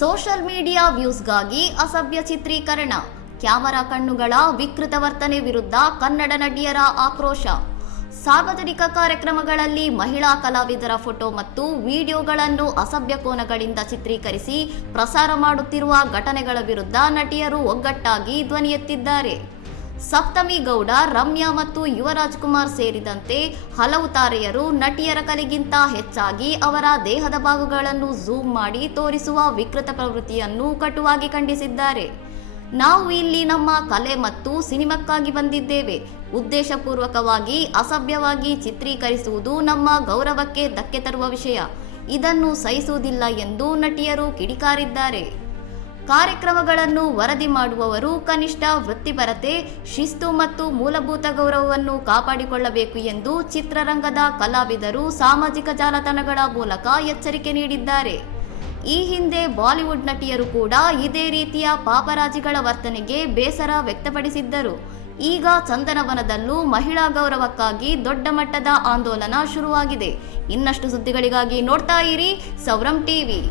Social media ವ್ಯೂಸ್ಗಾಗಿ ಅಸಭ್ಯ ಚಿತ್ರೀಕರಣ, camera ಕಣ್ಣುಗಳ ವಿಕೃತ ವರ್ತನೆ ವಿರುದ್ಧ ಕನ್ನಡ ನಟಿಯರ ಆಕ್ರೋಶ. ಸಾರ್ವಜನಿಕ ಕಾರ್ಯಕ್ರಮಗಳಲ್ಲಿ ಮಹಿಳಾ ಕಲಾವಿದರ ಫೋಟೋ ಮತ್ತು ವಿಡಿಯೋಗಳನ್ನು ಅಸಭ್ಯ ಕೋನಗಳಿಂದ ಚಿತ್ರೀಕರಿಸಿ ಪ್ರಸಾರ ಮಾಡುತ್ತಿರುವ ಘಟನೆಗಳ ವಿರುದ್ಧ ನಟಿಯರು ಒಗ್ಗಟ್ಟಾಗಿ ಧ್ವನಿ ಎತ್ತಿದ್ದಾರೆ. ಸಪ್ತಮಿ ಗೌಡ, ರಮ್ಯಾ ಮತ್ತು ಯುವರಾಜ್ ಕುಮಾರ್ ಸೇರಿದಂತೆ ಹಲವು ತಾರೆಯರು ನಟಿಯರ ಕಲೆಗಿಂತ ಹೆಚ್ಚಾಗಿ ಅವರ ದೇಹದ ಭಾಗಗಳನ್ನು ಝೂಮ್ ಮಾಡಿ ತೋರಿಸುವ ವಿಕೃತ ಪ್ರವೃತ್ತಿಯನ್ನು ಕಟುವಾಗಿ ಖಂಡಿಸಿದ್ದಾರೆ. ನಾವು ಇಲ್ಲಿ ನಮ್ಮ ಕಲೆ ಮತ್ತು ಸಿನಿಮಾಕ್ಕಾಗಿ ಬಂದಿದ್ದೇವೆ. ಉದ್ದೇಶಪೂರ್ವಕವಾಗಿ ಅಸಭ್ಯವಾಗಿ ಚಿತ್ರೀಕರಿಸುವುದು ನಮ್ಮ ಗೌರವಕ್ಕೆ ಧಕ್ಕೆ ತರುವ ವಿಷಯ. ಇದನ್ನು ಸಹಿಸುವುದಿಲ್ಲ ಎಂದು ನಟಿಯರು ಕಿಡಿಕಾರಿದ್ದಾರೆ. ಕಾರ್ಯಕ್ರಮಗಳನ್ನು ವರದಿ ಮಾಡುವವರು ಕನಿಷ್ಠ ವೃತ್ತಿಪರತೆ, ಶಿಸ್ತು ಮತ್ತು ಮೂಲಭೂತ ಗೌರವವನ್ನು ಕಾಪಾಡಿಕೊಳ್ಳಬೇಕು ಎಂದು ಚಿತ್ರರಂಗದ ಕಲಾವಿದರು ಸಾಮಾಜಿಕ ಜಾಲತಾಣಗಳ ಮೂಲಕ ಎಚ್ಚರಿಕೆ ನೀಡಿದ್ದಾರೆ. ಈ ಹಿಂದೆ ಬಾಲಿವುಡ್ ನಟಿಯರು ಕೂಡ ಇದೇ ರೀತಿಯ ಪಾಪರಾಜಿಗಳ ವರ್ತನೆಗೆ ಬೇಸರ ವ್ಯಕ್ತಪಡಿಸಿದ್ದರು. ಈಗ ಚಂದನವನದಲ್ಲೂ ಮಹಿಳಾ ಗೌರವಕ್ಕಾಗಿ ದೊಡ್ಡ ಮಟ್ಟದ ಆಂದೋಲನ ಶುರುವಾಗಿದೆ. ಇನ್ನಷ್ಟು ಸುದ್ದಿಗಳಿಗಾಗಿ ನೋಡ್ತಾ ಇರಿ ಸೌರಂ ಟಿವಿ.